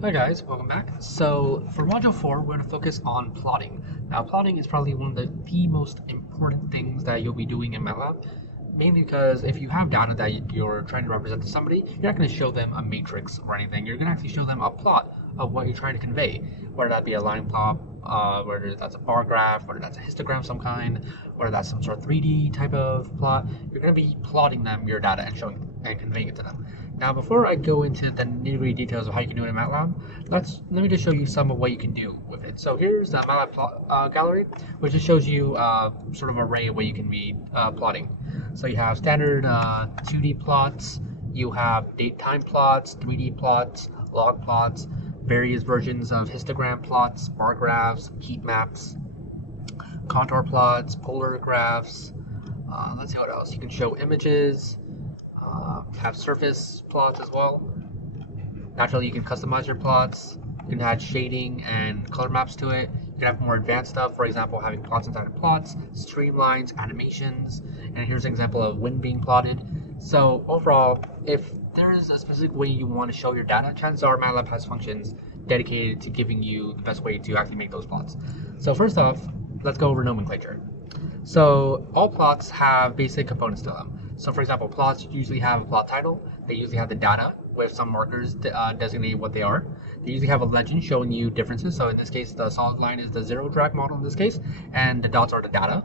Hi guys, welcome back. So for Module 4, we're going to focus on plotting. Now plotting is probably one of the most important things that you'll be doing in Matlab, mainly because if you have data that you're trying to represent to somebody, you're not going to show them a matrix or anything. You're going to actually show them a plot of what you're trying to convey, whether that be a line plot, whether that's a bar graph, whether that's a histogram of some kind, whether that's some sort of 3D type of plot. You're going to be plotting them your data and showing and conveying it to them. Now, before I go into the nitty-gritty details of how you can do it in Matlab, let me just show you some of what you can do with it. So here's the Matlab plot gallery, which just shows you sort of an array of what you can be plotting. So you have standard 2D plots, you have date-time plots, 3D plots, log plots, various versions of histogram plots, bar graphs, heat maps, contour plots, polar graphs. Let's see what else. You can show images, have surface plots as well. Naturally, you can customize your plots. You can add shading and color maps to it. You can have more advanced stuff, for example, having plots inside of plots, streamlines, animations, and here's an example of wind being plotted. So overall, if there is a specific way you want to show your data, chances are Matlab has functions dedicated to giving you the best way to actually make those plots. So first off, let's go over nomenclature. So all plots have basic components to them. So for example, plots usually have a plot title. They usually have the data with some markers to designate what they are. They usually have a legend showing you differences. So in this case, the solid line is the zero drag model in this case, and the dots are the data.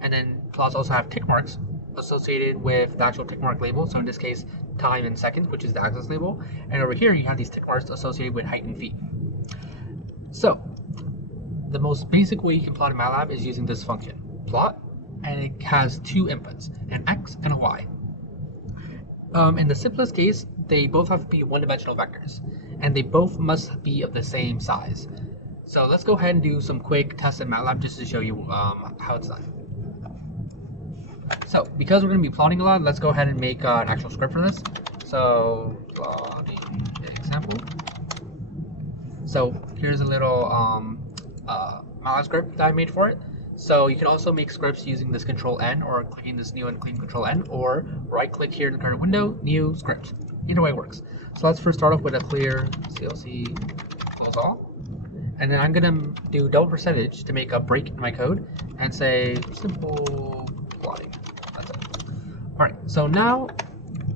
And then plots also have tick marks associated with the actual tick mark label. So in this case, time and seconds, which is the axis label. And over here, you have these tick marks associated with height and feet. So the most basic way you can plot in Matlab is using this function, plot, and it has two inputs, an X and a Y. In the simplest case, they both have to be one-dimensional vectors, and they both must be of the same size. So let's go ahead and do some quick tests in Matlab just to show you how it's done. So because we're going to be plotting a lot, let's go ahead and make an actual script for this. So plotting example. So here's a little Matlab script that I made for it. So you can also make scripts using this Control-N or clicking this new and clean Control-N, or right-click here in the current window, new script. Either way works. So let's first start off with a clear CLC close all. And then I'm going to do double percentage to make a break in my code and say simple plotting. That's it. All right, so now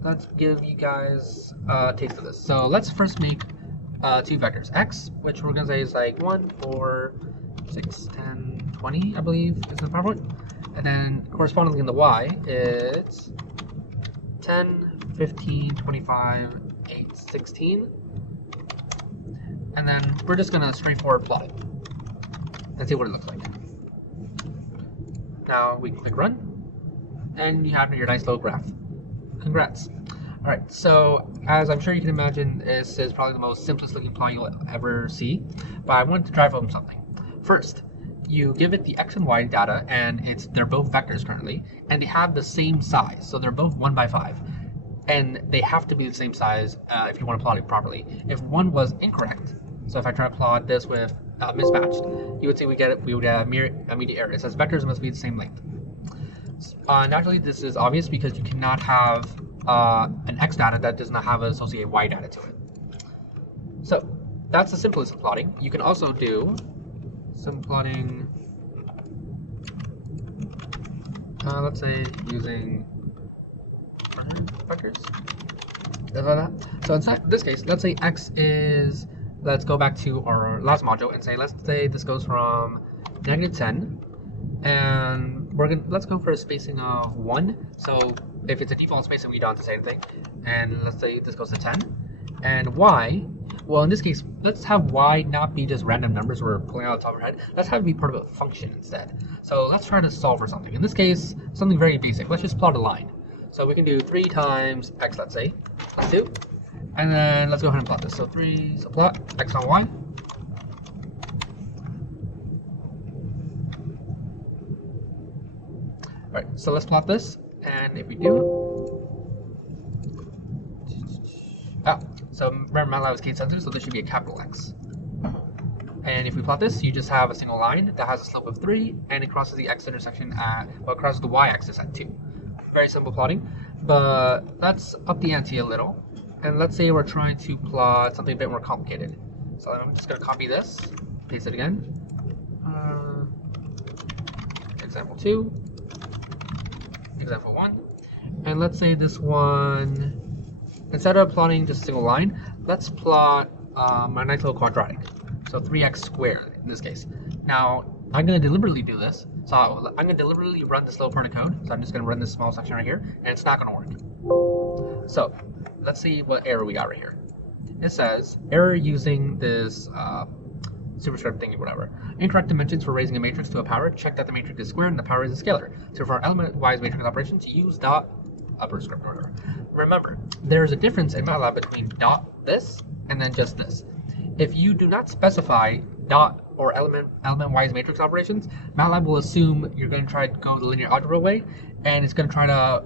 let's give you guys a taste of this. So let's first make two vectors. X, which we're going to say is like 1, 4, 6, 10, 20, I believe is the PowerPoint. And then correspondingly in the Y, it's 10, 15, 25, 8, 16. And then we're just gonna straightforward plot it and see what it looks like. Now we can click run, and you have your nice little graph. Congrats. All right, so as I'm sure you can imagine, this is probably the most simplest looking plot you'll ever see, but I wanted to drive home something. First, you give it the X and Y data, and they're both vectors currently, and they have the same size, so they're both 1 by 5. And they have to be the same size if you want to plot it properly. If one was incorrect, so if I try to plot this with mismatched, you would see we would get a immediate error. It says vectors must be the same length. Naturally, this is obvious because you cannot have an X data that does not have an associated Y data to it. So that's the simplest of plotting. You can also do some plotting, let's say using vectors, stuff like that. So in this case, let's say X is, let's go back to our last module and say, let's say this goes from -10, and let's go for a spacing of 1. So if it's a default spacing, we don't have to say anything. And let's say this goes to 10. And Y, well, in this case, let's have Y not be just random numbers we're pulling out of the top of our head. Let's have it be part of a function instead. So let's try to solve for something. In this case, something very basic. Let's just plot a line. So we can do 3 times X, let's say. Let's do. And then let's go ahead and plot this. So plot X on Y. All right, so let's plot this. And if we do, so remember Matlab is case sensitive, so this should be a capital X. And if we plot this, you just have a single line that has a slope of 3, and it crosses the X intersection crosses the Y axis at 2. Very simple plotting, but let's up the ante a little. And let's say we're trying to plot something a bit more complicated. So I'm just going to copy this, paste it again. Example 2, example 1. And let's say this one, instead of plotting just a single line, let's plot a nice little quadratic. So 3x squared in this case. Now, I'm going to deliberately do this. So I'm going to deliberately run this little part of code. So I'm just going to run this small section right here, and it's not going to work. So let's see what error we got right here. It says, error using this superscript thingy, whatever. Incorrect dimensions for raising a matrix to a power. Check that the matrix is squared and the power is a scalar. So for element-wise matrix operations, use dot upper script or whatever. Remember, there's a difference in Matlab between dot this and then just this. If you do not specify dot or element-wise matrix operations, Matlab will assume you're going to try to go the linear algebra way, and it's going to try to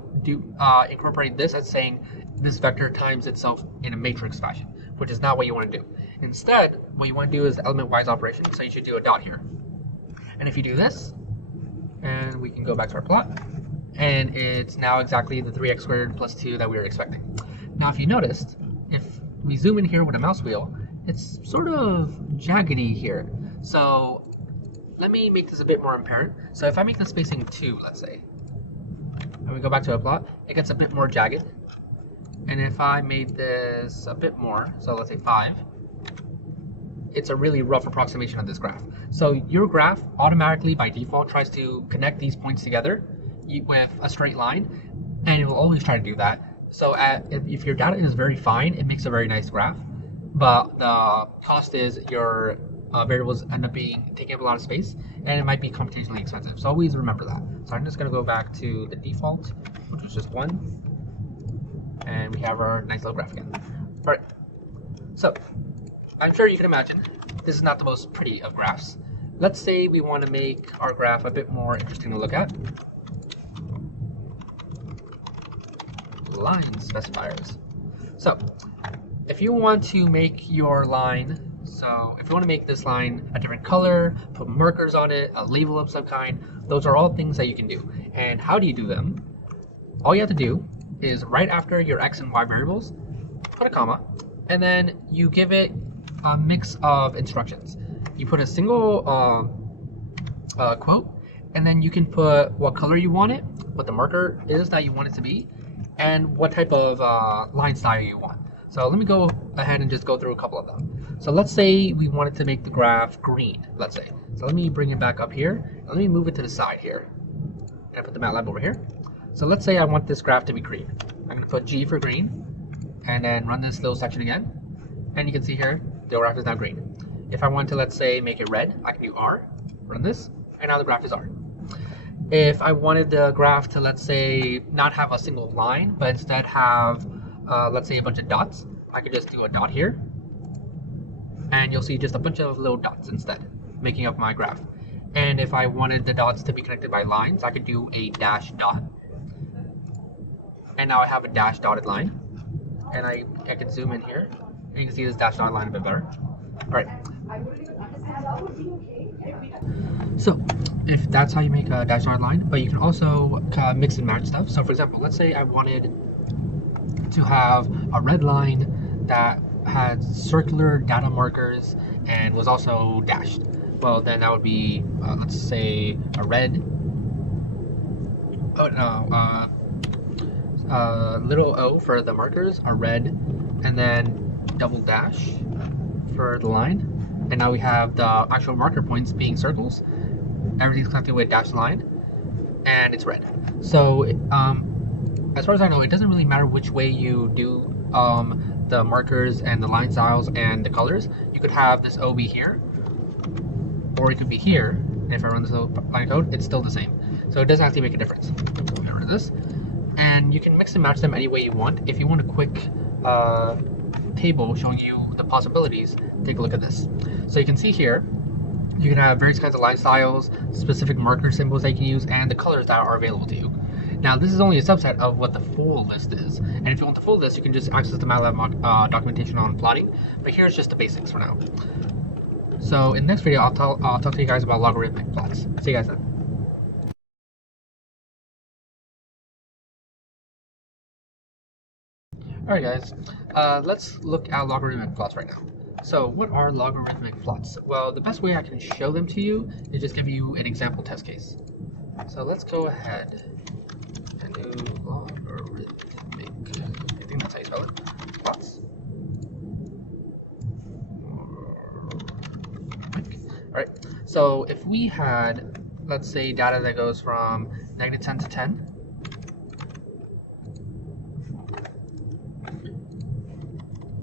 incorporate this as saying this vector times itself in a matrix fashion, which is not what you want to do. Instead, what you want to do is element-wise operations, so you should do a dot here. And if you do this, and we can go back to our plot, and it's now exactly the 3x squared plus 2 that we were expecting. Now, if you noticed, if we zoom in here with a mouse wheel, it's sort of jaggedy here. So let me make this a bit more apparent. So if I make the spacing 2, let's say, and we go back to a plot, it gets a bit more jagged. And if I made this a bit more, so let's say 5, it's a really rough approximation of this graph. So your graph automatically by default tries to connect these points together with a straight line, and it will always try to do that. So if your data is very fine, it makes a very nice graph, but the cost is your variables end up taking up a lot of space, and it might be computationally expensive. So always remember that. So I'm just going to go back to the default, which was just 1, and we have our nice little graph again. All right. So I'm sure you can imagine this is not the most pretty of graphs. Let's say we want to make our graph a bit more interesting to look at. Line specifiers. So if you want to make your line, so if you want to make this line a different color, put markers on it, a label of some kind, those are all things that you can do. And how do you do them? All you have to do is right after your x and y variables, put a comma, and then you give it a mix of instructions. You put a single quote, and then you can put what color you want it, what the marker is that you want it to be, and what type of line style you want. So let me go ahead and just go through a couple of them. So let's say we wanted to make the graph green, let's say. So let me bring it back up here, and let me move it to the side here. And I put the Matlab over here. So let's say I want this graph to be green. I'm going to put G for green, and then run this little section again. And you can see here, the graph is now green. If I want to, let's say, make it red, I can do R, run this, and now the graph is R. If I wanted the graph to, let's say, not have a single line, but instead have, let's say, a bunch of dots, I could just do a dot here, and you'll see just a bunch of little dots instead, making up my graph. And if I wanted the dots to be connected by lines, I could do a dash dot. And now I have a dash dotted line. And I can zoom in here, and you can see this dash dotted line a bit better. All right. So if that's how you make a dash dotted line, but you can also mix and match stuff. So for example, let's say I wanted to have a red line that had circular data markers and was also dashed. Well, then that would be, let's say, a red, little o for the markers, a red, and then double dash for the line. And now we have the actual marker points being circles. Everything's connected with a dashed line, and it's red. So as far as I know, it doesn't really matter which way you do the markers and the line styles and the colors. You could have this O be here, or it could be here. And if I run this line code, it's still the same. So it doesn't actually make a difference. Get rid of this. And you can mix and match them any way you want. If you want a quick table showing you the possibilities, take a look at this. So you can see here, you can have various kinds of line styles, specific marker symbols that you can use, and the colors that are available to you. Now, this is only a subset of what the full list is. And if you want the full list, you can just access the Matlab documentation on plotting. But here's just the basics for now. So in the next video, I'll talk to you guys about logarithmic plots. See you guys then. Alright guys, let's look at logarithmic plots right now. So what are logarithmic plots? Well, the best way I can show them to you is just give you an example test case. So let's go ahead and do logarithmic, I think that's how you spell it, plots. Alright, so if we had, let's say, data that goes from -10 to 10,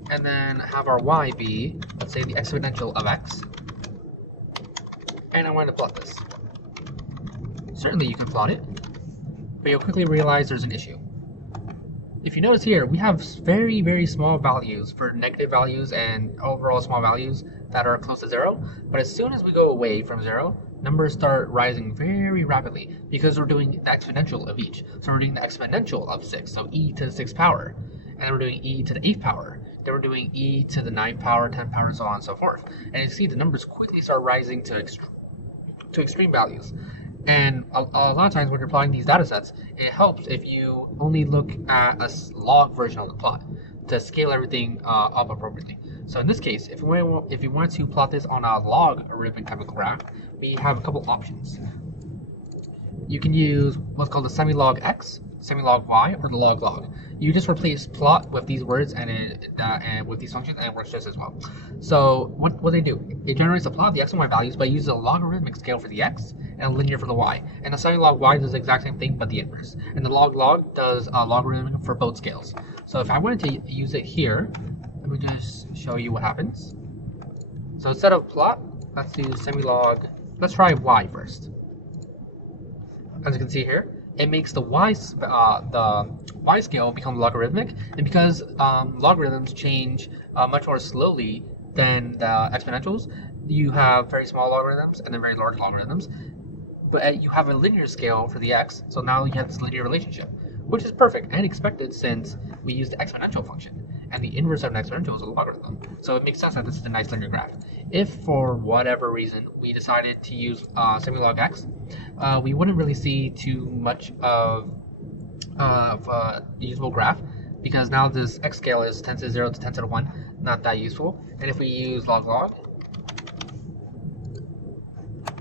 and then have our y be, let's say, the exponential of x, and I want to plot this. Certainly you can plot it, but you'll quickly realize there's an issue. If you notice here, we have very, very small values for negative values and overall small values that are close to 0, but as soon as we go away from 0, numbers start rising very rapidly because we're doing the exponential of each. So we're doing the exponential of 6, so e to the 6th power, and then we're doing e to the 8th power, then we're doing e to the 9th power, 10th power, and so on and so forth. And you see the numbers quickly start rising to extreme values. And a lot of times when you're plotting these data sets, it helps if you only look at a log version of the plot to scale everything up appropriately. So in this case, if we want to plot this on a logarithmic type of graph, we have a couple options. You can use what's called the semi-log x, semi-log y, or the log-log. You just replace plot with these words and with these functions, and it works just as well. So what they do, it generates a plot of the x and y values, but it uses a logarithmic scale for the x and a linear for the y. And the semi-log y does the exact same thing, but the inverse. And the log-log does a logarithmic for both scales. So if I wanted to use it here, let me just show you what happens. So instead of plot, let's do semi-log. Let's try y first. As you can see here, it makes the y scale become logarithmic, and because logarithms change much more slowly than the exponentials, you have very small logarithms and then very large logarithms, but you have a linear scale for the x, so now you have this linear relationship, which is perfect and expected since we use the exponential function, and the inverse of an exponential is a logarithm. So it makes sense that this is a nice linear graph. If for whatever reason we decided to use semi-log x, we wouldn't really see too much of a usable graph, because now this x scale is 10 to the 0 to 10 to the 1, not that useful. And if we use log-log,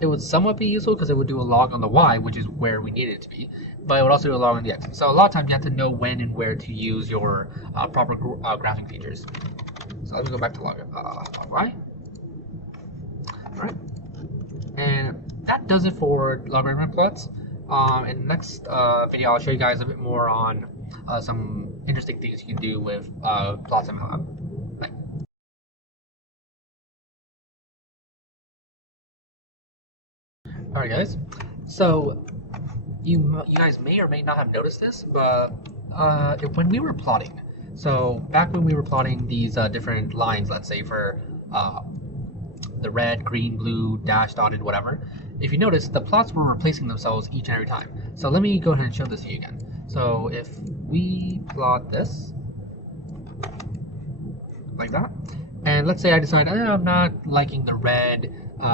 it would somewhat be useful because it would do a log on the y, which is where we need it to be, but it would also do a log on the x. So a lot of times you have to know when and where to use your proper graphing features. So let me go back to log y. Alright, and that does it for logarithmic plots. In the next video, I'll show you guys a bit more on some interesting things you can do with plots in Matlab. Bye. Alright guys, so you guys may or may not have noticed this, but when we were plotting, so back when we were plotting these different lines, let's say for the red, green, blue, dash, dotted, whatever, if you notice, the plots were replacing themselves each and every time. So let me go ahead and show this to you again. So if we plot this like that, and let's say I decide I'm not liking the red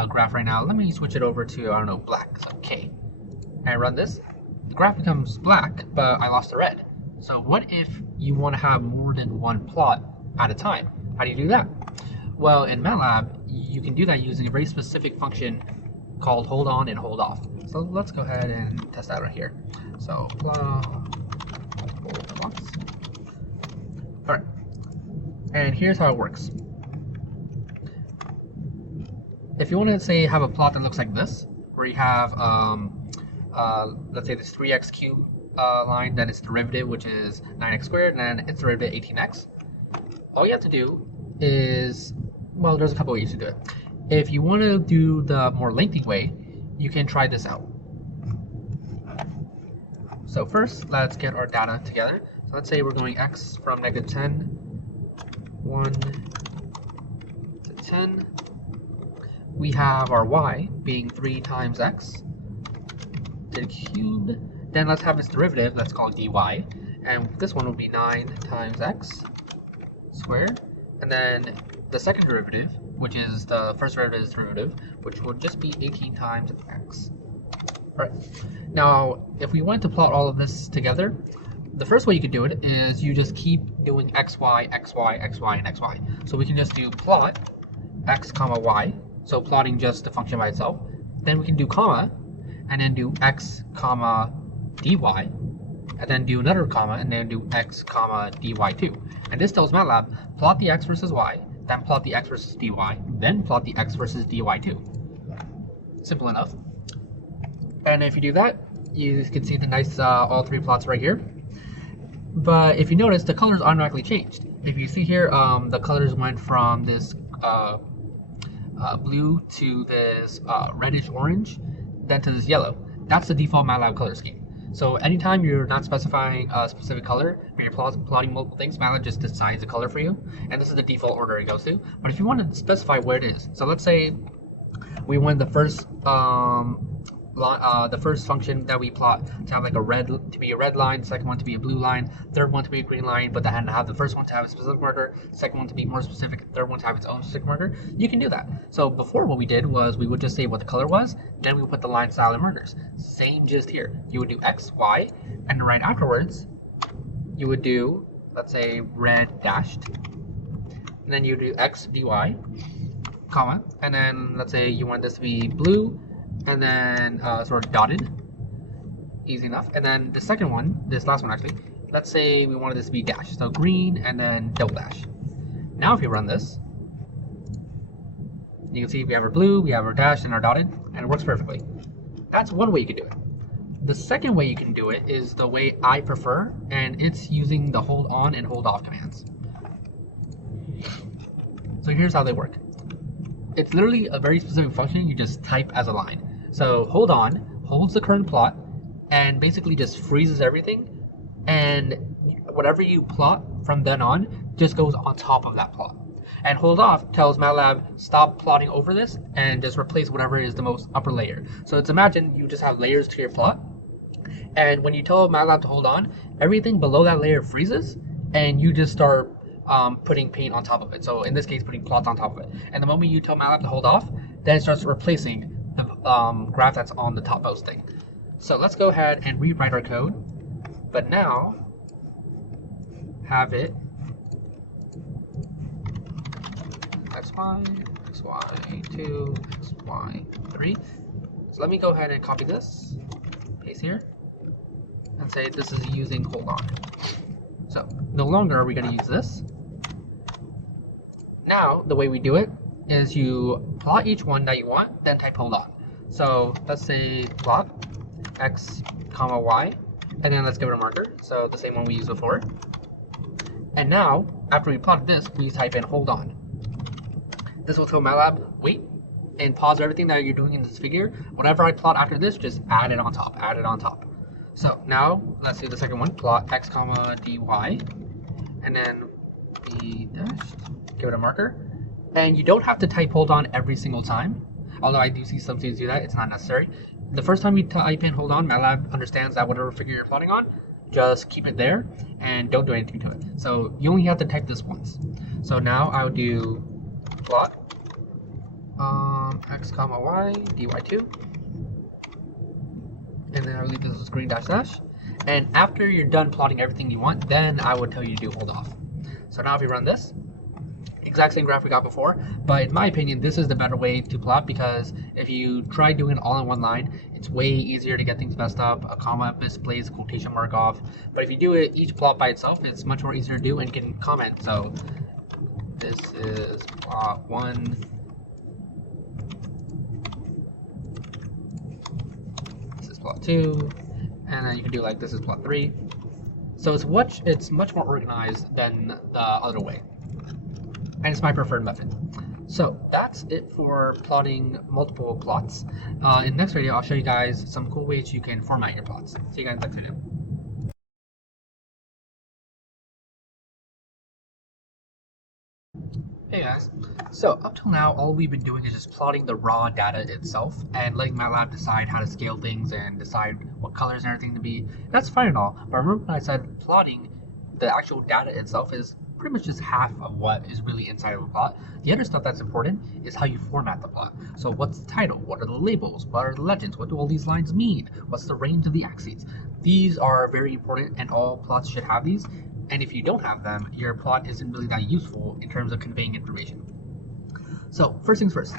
graph right now, let me switch it over to, I don't know, black, so K, and I run this, the graph becomes black, but I lost the red. So what if you want to have more than one plot at a time? How do you do that? Well, in Matlab, you can do that using a very specific function called hold on and hold off. So let's go ahead and test that right here. So hold plots. All right, and here's how it works. If you want to say have a plot that looks like this, where you have let's say this 3x cubed line, then its derivative, which is 9x squared, and then its derivative 18x, all you have to do is, well, there's a couple ways to do it. If you want to do the more lengthy way, you can try this out. So first, let's get our data together. So let's say we're going x from -10, 1 to 10. We have our y being 3 times x to the cubed. Then let's have its derivative, that's called dy. And this one will be 9 times x squared. And then the second derivative, which is the first derivative's derivative, which will just be 18 times x. Alright, now if we want to plot all of this together, the first way you could do it is you just keep doing xy, xy, xy, and xy. So we can just do plot x comma y, so plotting just the function by itself. Then we can do comma, and then do x comma dy, and then do another comma, and then do x comma dy2. And this tells MATLAB, plot the x versus y, then plot the x versus dy, then plot the x versus dy2. Simple enough. And if you do that, you can see the nice all three plots right here. But if you notice, the colors automatically changed. If you see here, the colors went from this blue to this reddish orange, then to this yellow. That's the default MATLAB color scheme. So anytime you're not specifying a specific color, but you're plotting multiple things, MATLAB just decides the color for you, and this is the default order it goes to. But if you want to specify where it is, so let's say we want the first function that we plot to have like a red line, the second one to be a blue line, third one to be a green line, but then have the first one to have a specific marker, second one to be more specific, third one to have its own specific marker. You can do that. So before, what we did was we would just say what the color was, then we would put the line, style, and markers. Same gist here. You would do x, y, and right afterwards you would do, let's say, red dashed, and then you do x dy, comma, and then let's say you want this to be blue, and then sort of dotted. Easy enough. And then the second one, this last one actually, let's say we wanted this to be dashed, so green and then double dash. Now if you run this, you can see we have our blue, we have our dash, and our dotted, and it works perfectly. That's one way you can do it. The second way you can do it is the way I prefer, and it's using the hold on and hold off commands. So here's how they work. It's literally a very specific function you just type as a line. So hold on holds the current plot and basically just freezes everything, and whatever you plot from then on just goes on top of that plot. And hold off tells MATLAB stop plotting over this and just replace whatever is the most upper layer. So it's, imagine you just have layers to your plot, and when you tell MATLAB to hold on, everything below that layer freezes and you just start putting paint on top of it. So in this case, putting plots on top of it. And the moment you tell MATLAB to hold off, then it starts replacing the graph that's on the topmost thing. So let's go ahead and rewrite our code, but now have it xy, xy2, xy3. So let me go ahead and copy this, paste here, and say this is using hold on. So no longer are we going to use this. Now the way we do it is you plot each one that you want, then type hold on. So let's say plot x comma y, and then let's give it a marker, so the same one we used before. And now after we plotted this, we type in hold on. This will tell MATLAB wait and pause everything that you're doing in this figure. Whatever I plot after this, just add it on top, add it on top. So now let's do the second one, plot x comma dy, and then b dashed, give it a marker. And you don't have to type hold on every single time, although I do see some students do that. It's not necessary. The first time you type in hold on, MATLAB understands that whatever figure you're plotting on, just keep it there and don't do anything to it. So you only have to type this once. So now I'll do plot x comma y dy2, and then I'll leave this as green dash dash. And after you're done plotting everything you want, then I would tell you to do hold off. So now if you run this, exact same graph we got before, but in my opinion, this is the better way to plot, because if you try doing it all in one line, it's way easier to get things messed up. A comma misplays quotation mark off. But if you do it each plot by itself, it's much more easier to do, and you can comment. So this is plot 1. This is plot 2. And then you can do like this is plot 3. So it's much more organized than the other way. And it's my preferred method. So that's it for plotting multiple plots. In the next video, I'll show you guys some cool ways you can format your plots. See you guys next video. Hey guys, so up till now, all we've been doing is just plotting the raw data itself and letting MATLAB decide how to scale things and decide what colors and everything to be. That's fine and all, but remember when I said plotting the actual data itself is pretty much just half of what is really inside of a plot. The other stuff that's important is how you format the plot. So what's the title? What are the labels? What are the legends? What do all these lines mean? What's the range of the axes? These are very important, and all plots should have these. And if you don't have them, your plot isn't really that useful in terms of conveying information. So first things first,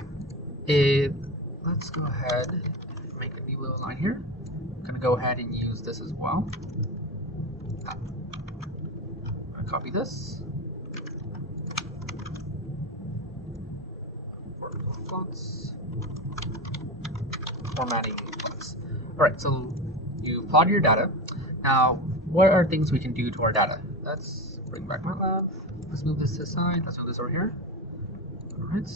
let's go ahead and make a new little line here. I'm gonna go ahead and use this as well. I'm gonna copy this. Plots. Formatting plots. Alright, so you plot your data. Now, what are things we can do to our data? Let's bring back Matlab. Let's move this to the side. Let's move this over here. Alright.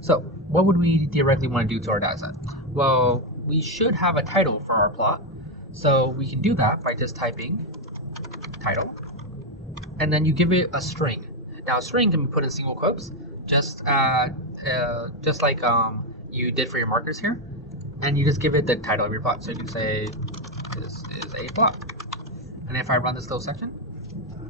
So, what would we theoretically want to do to our data set? Well, we should have a title for our plot. So we can do that by just typing title. And then you give it a string. Now, a string can be put in single quotes, just like you did for your markers here. And you just give it the title of your plot. So you can say, this is a plot. And if I run this little section,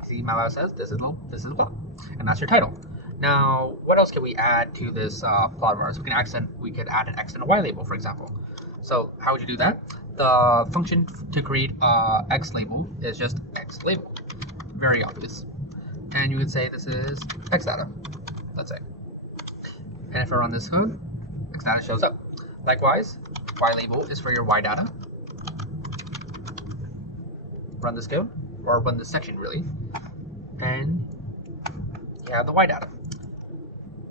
see Matlab says this is a plot. And that's your title. Now, what else can we add to this plot of ours? We could add an X and a Y label, for example. So how would you do that? The function to create X label is just X label. Very obvious. And you would say this is X data, let's say. And if I run this code, X data shows up. Likewise, Y label is for your Y data. Run this code, or run this section really, and you have the Y data.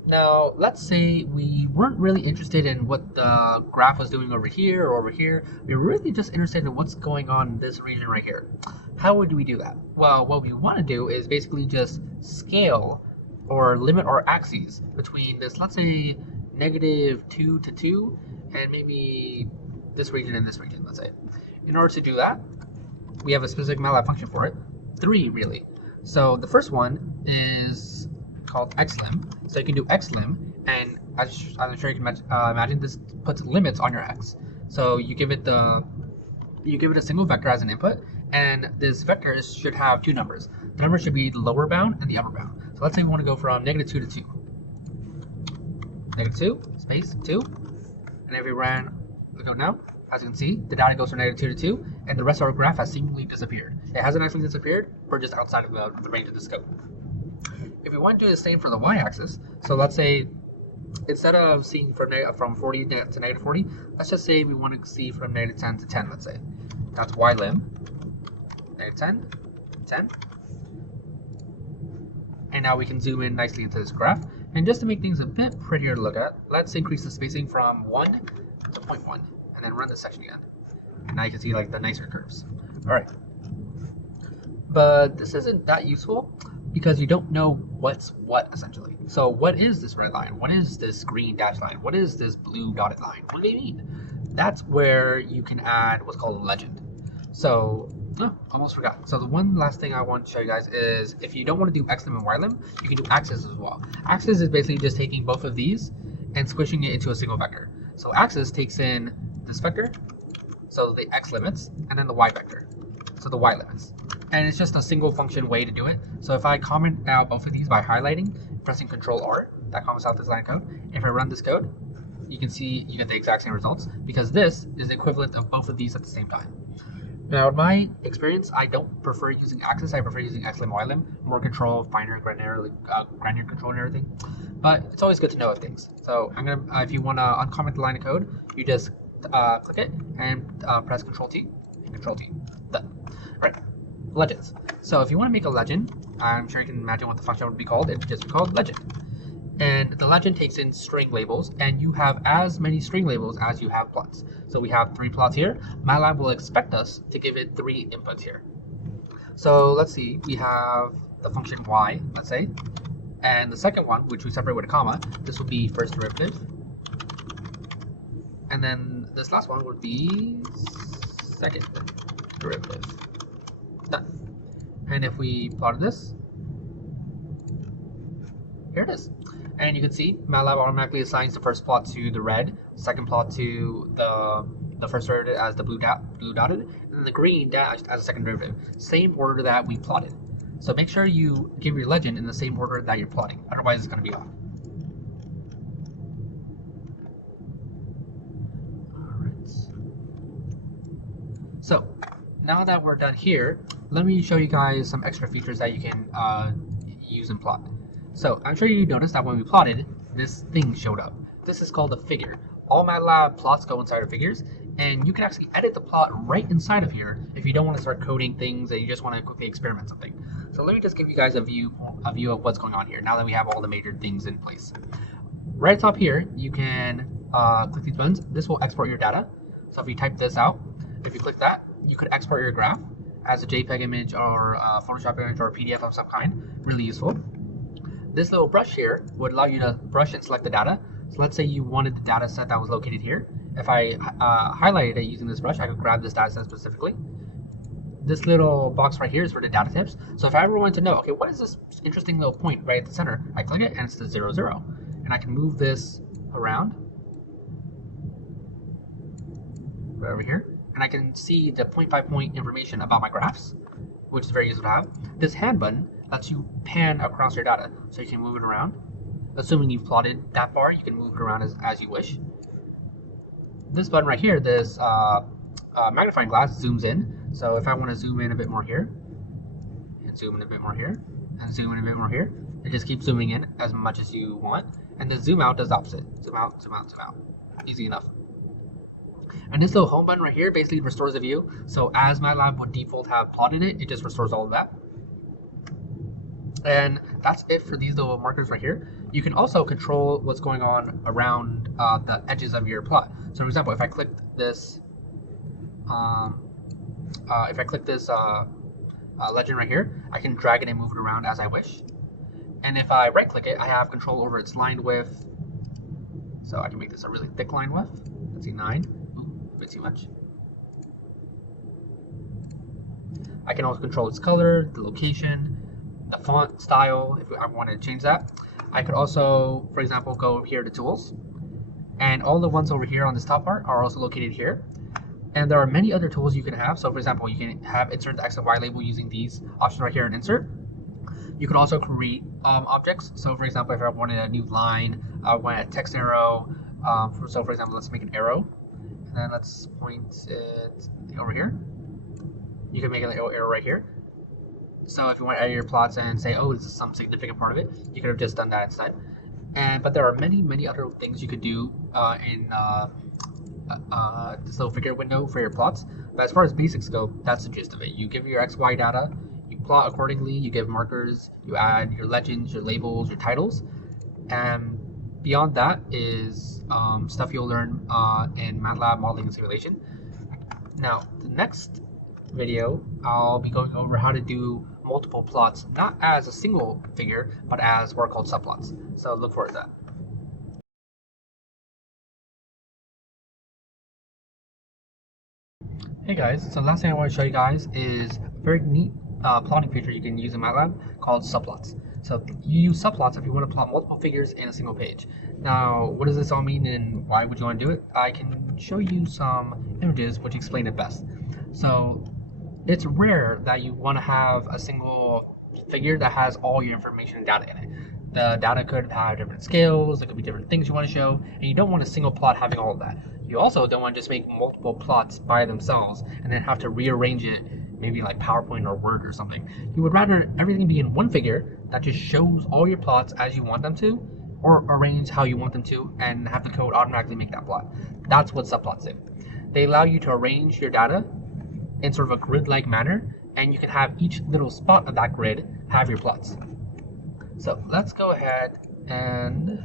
Now, let's say we weren't really interested in what the graph was doing over here or over here. We were really just interested in what's going on in this region right here. How would we do that? Well, what we want to do is basically just scale or limit our axes between this, let's say, -2 to 2, and maybe this region and this region, let's say. In order to do that, we have a specific Matlab function for it, 3 really. So the first one is called xlim. So you can do xlim, and as I'm sure you can imagine, this puts limits on your x. So you give it a single vector as an input, and this vector should have 2 numbers. The number should be the lower bound and the upper bound. So let's say we want to go from -2 to 2. -2 space 2, and if we ran the code now, as you can see, the data goes from -2 to 2, and the rest of our graph has seemingly disappeared. It hasn't actually disappeared, we're just outside of the range of the scope. If we want to do the same for the y-axis, so let's say instead of seeing from 40 to -40, let's just say we want to see from -10 to 10, let's say. That's ylim, -10, 10. And now we can zoom in nicely into this graph. And just to make things a bit prettier to look at, let's increase the spacing from 1 to 0.1, and then run this section again. And now you can see like the nicer curves. All right. But this isn't that useful because you don't know what's what essentially. So what is this red line? What is this green dashed line? What is this blue dotted line? What do they mean? That's where you can add what's called a legend. So, almost forgot. So the one last thing I want to show you guys is if you don't want to do xlim and ylim, you can do axis as well. Axis is basically just taking both of these and squishing it into a single vector. So axis takes in this vector, so the x limits, and then the y vector, so the y limits. And it's just a single function way to do it. So if I comment out both of these by highlighting, pressing Control R, that comments out this line of code. If I run this code, you can see you get the exact same results because this is the equivalent of both of these at the same time. Now, in my experience, I don't prefer using axis. I prefer using xlim, ylim, more control, finer, granular control and everything. But it's always good to know of things. So I'm gonna, if you want to uncomment the line of code, you just click it and press Control T and Control T. Done. All right. Legends. So if you want to make a legend, I'm sure you can imagine what the function would be called. It would just be called legend. And the legend takes in string labels, and you have as many string labels as you have plots. So we have 3 plots here. Matlab will expect us to give it 3 inputs here. So let's see, we have the function y, let's say, and the second one, which we separate with a comma, this will be first derivative. And then this last one would be second derivative. Done. And if we plotted this, here it is. And you can see Matlab automatically assigns the first plot to the red, second plot to the first derivative as the blue dotted, and then the green dashed as a second derivative. Same order that we plotted. So make sure you give your legend in the same order that you're plotting, otherwise it's going to be off. Alright. So now that we're done here, let me show you guys some extra features that you can use in plot. So I'm sure you noticed that when we plotted, this thing showed up. This is called a figure. All Matlab plots go inside of figures, and you can actually edit the plot right inside of here if you don't want to start coding things and you just want to quickly experiment something. So let me just give you guys a view of what's going on here now that we have all the major things in place. Right at top here, you can click these buttons. This will export your data. So if you type this out, if you click that, you could export your graph as a JPEG image or a Photoshop image or a PDF of some kind. Really useful. This little brush here would allow you to brush and select the data. So let's say you wanted the data set that was located here. If I highlighted it using this brush, I could grab this data set specifically. This little box right here is for the data types. So if I ever wanted to know, okay, what is this interesting little point right at the center? I click it and it's the 0, 0. And I can move this around right over here. And I can see the point by point information about my graphs, which is very useful to have. This hand button lets you pan across your data, so you can move it around. Assuming you've plotted that far, you can move it around as you wish. This button right here, this magnifying glass, zooms in. So if I want to zoom in a bit more here, and zoom in a bit more here, and zoom in a bit more here, it just keeps zooming in as much as you want. And the zoom out does the opposite. Zoom out, zoom out, zoom out. Easy enough. And this little home button right here basically restores the view. So as Matlab would default have plotted it, it just restores all of that. And that's it for these little markers right here. You can also control what's going on around the edges of your plot. So for example, if I click this, legend right here, I can drag it and move it around as I wish. And if I right click it, I have control over its line width. So I can make this a really thick line width. Let's see, 9. Ooh, a bit too much. I can also control its color, the location, the font style, if I wanted to change that. I could also, for example, go over here to tools. And all the ones over here on this top part are also located here. And there are many other tools you can have. So for example, you can have insert the X and Y label using these options right here in insert. You could also create objects. So for example, if I wanted a new line, I want a text arrow. So for example, let's make an arrow. And then let's point it over here. You can make a little arrow right here. So if you want to edit your plots and say, oh, this is some significant part of it, you could have just done that instead. But there are many other things you could do in this little figure window for your plots. But as far as basics go, that's the gist of it. You give your XY data, you plot accordingly, you give markers, you add your legends, your labels, your titles, and beyond that is stuff you'll learn in Matlab modeling and simulation. Now, the next video, I'll be going over how to do multiple plots, not as a single figure, but as what are called subplots. So look forward to that. Hey guys, so last thing I want to show you guys is a very neat plotting feature you can use in Matlab called subplots. So you use subplots if you want to plot multiple figures in a single page. Now, what does this all mean and why would you want to do it? I can show you some images which explain it best. So it's rare that you want to have a single figure that has all your information and data in it. The data could have different scales, there could be different things you want to show, and you don't want a single plot having all of that. You also don't want to just make multiple plots by themselves and then have to rearrange it, maybe like PowerPoint or Word or something. You would rather everything be in one figure that just shows all your plots as you want them to, or arrange how you want them to, and have the code automatically make that plot. That's what subplots do. They allow you to arrange your data in sort of a grid-like manner, and you can have each little spot of that grid have your plots. So let's go ahead and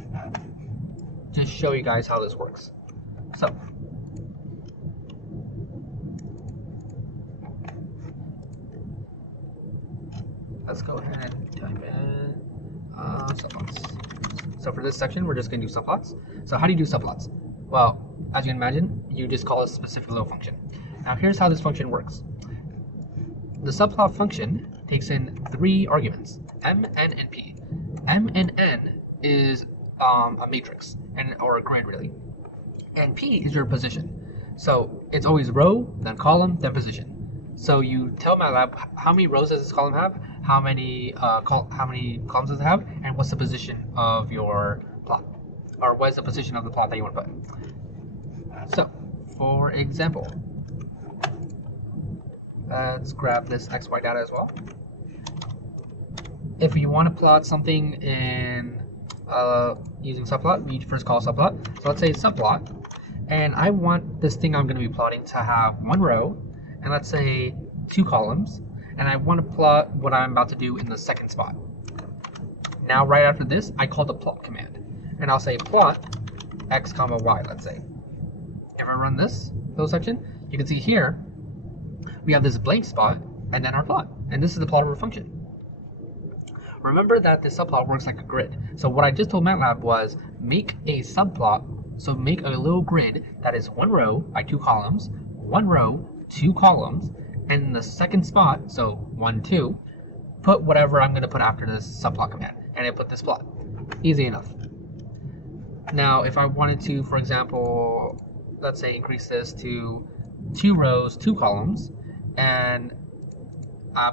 just show you guys how this works. So let's go ahead and type in subplots. So for this section, we're just going to do subplots. So how do you do subplots? Well, as you can imagine, you just call a specific little function. Now here's how this function works. The subplot function takes in 3 arguments, m, n, and p. M and n is a matrix, or a grid really, and p is your position. So it's always row, then column, then position. So you tell Matlab how many rows does this column have, how many columns does it have, and what's the position of your plot, or what is the position of the plot that you want to put. So, for example, Let's grab this XY data as well. If you want to plot something in using subplot, we first call subplot. So let's say subplot, and I want this thing I'm going to be plotting to have one row, and let's say 2 columns, and I want to plot what I'm about to do in the second spot. Now right after this, I call the plot command, and I'll say plot x comma y, let's say. If I run this little section, you can see here, we have this blank spot, and then our plot, and this is the plot of our function. Remember that this subplot works like a grid. So what I just told Matlab was make a subplot, so make a little grid that is 1 row by 2 columns, 1 row, 2 columns, and in the second spot, so 1, 2, put whatever I'm going to put after this subplot command, and I put this plot. Easy enough. Now, if I wanted to, for example, let's say increase this to 2 rows, 2 columns, and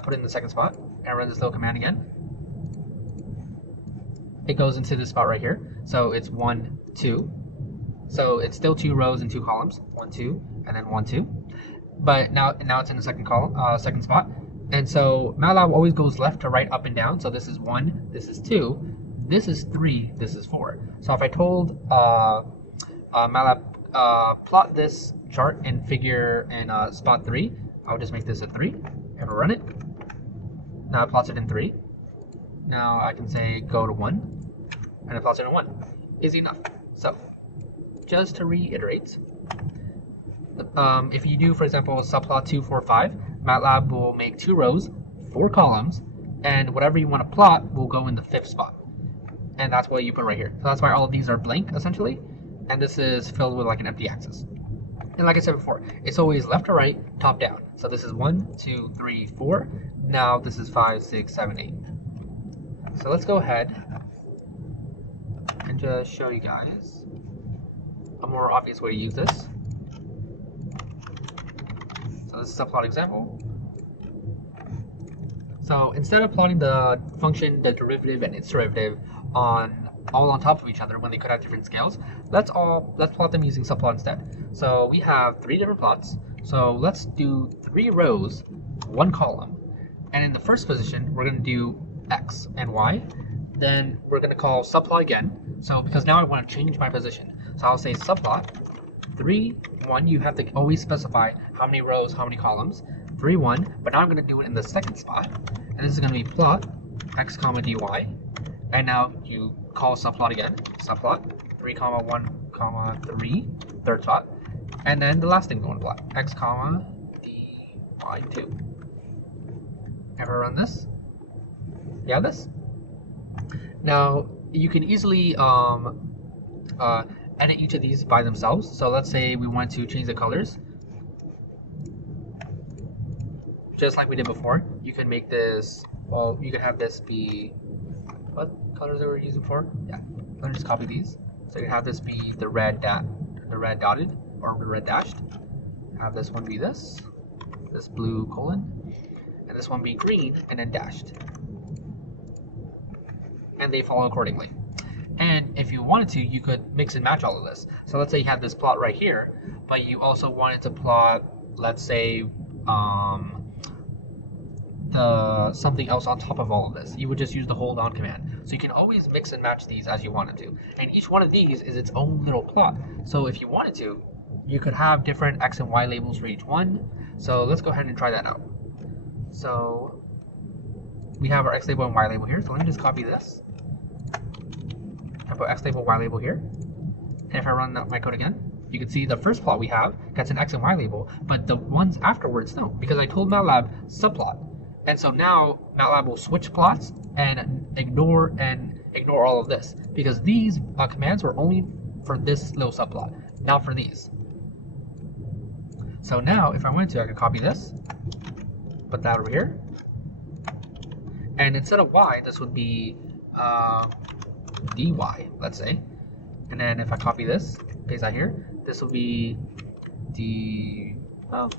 put it in the second spot, and run this little command again, it goes into this spot right here. So it's 1, 2. So it's still 2 rows and 2 columns, 1, 2, and then 1, 2. But now it's in the second column, second spot. And so Matlab always goes left to right, up and down. So this is 1, this is 2, this is 3, this is 4. So if I told Matlab plot this chart in spot 3, I would just make this a 3. If I run it, now it plots it in 3. Now I can say go to 1, and it plots it in 1. Easy enough. So just to reiterate, if you do, for example, subplot 2, 4, 5, Matlab will make 2 rows, 4 columns, and whatever you want to plot will go in the 5th spot. And that's what you put right here. So that's why all of these are blank, essentially, and this is filled with like an empty axis. And like I said before, it's always left to right, top down. So this is 1, 2, 3, 4. Now this is 5, 6, 7, 8. So let's go ahead and just show you guys a more obvious way to use this. So this is a plot example. So instead of plotting the function, the derivative, and its derivative all on top of each other when they could have different scales, let's plot them using subplot instead. So we have 3 different plots. So let's do 3 rows, 1 column, and in the first position we're going to do x and y. Then we're going to call subplot again. So because now I want to change my position, so I'll say subplot 3, 1. You have to always specify how many rows, how many columns. 3, 1. But now I'm going to do it in the second spot, and this is going to be plot x comma dy. And now you call subplot again, subplot 3 comma 1 comma 3, third spot, and then the last thing going to plot x comma dy2. If I run this, you have this. Now you can easily edit each of these by themselves. So let's say we want to change the colors, just like we did before. You can make this, well, you can have this be, what colors they were using for? Yeah, let me just copy these. So you can have this be the red dotted, or the red dashed. Have this one be this blue colon, and this one be green and then dashed. And they follow accordingly. And if you wanted to, you could mix and match all of this. So let's say you had this plot right here, but you also wanted to plot, let's say, something else on top of all of this. You would just use the hold on command. So you can always mix and match these as you wanted to. And each one of these is its own little plot. So if you wanted to, you could have different X and Y labels for each one. So let's go ahead and try that out. So we have our X label and Y label here. So let me just copy this. I put X label, Y label here. And if I run my code again, you can see the first plot we have gets an X and Y label, but the ones afterwards don't, because I told Matlab subplot. And so now Matlab will switch plots and ignore all of this, because these commands were only for this little subplot, not for these. So now if I wanted to, I could copy this, put that over here, and instead of Y, this would be dy, let's say. And then if I copy this, paste that here, this will be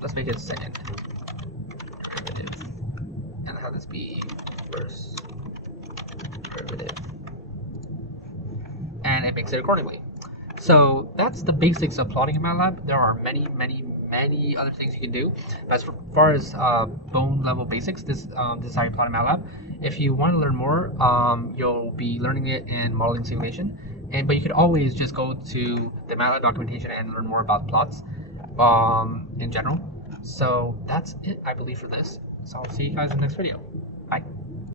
let's make it second derivative, and have this be first derivative, and it makes it accordingly. So that's the basics of plotting in MATLAB. There are many other things you can do. But as far as bone level basics, this is how you plot in MATLAB. If you want to learn more, you'll be learning it in modeling simulation. But you could always just go to the MATLAB documentation and learn more about plots in general. So that's it, I believe, for this. So I'll see you guys in the next video. Bye.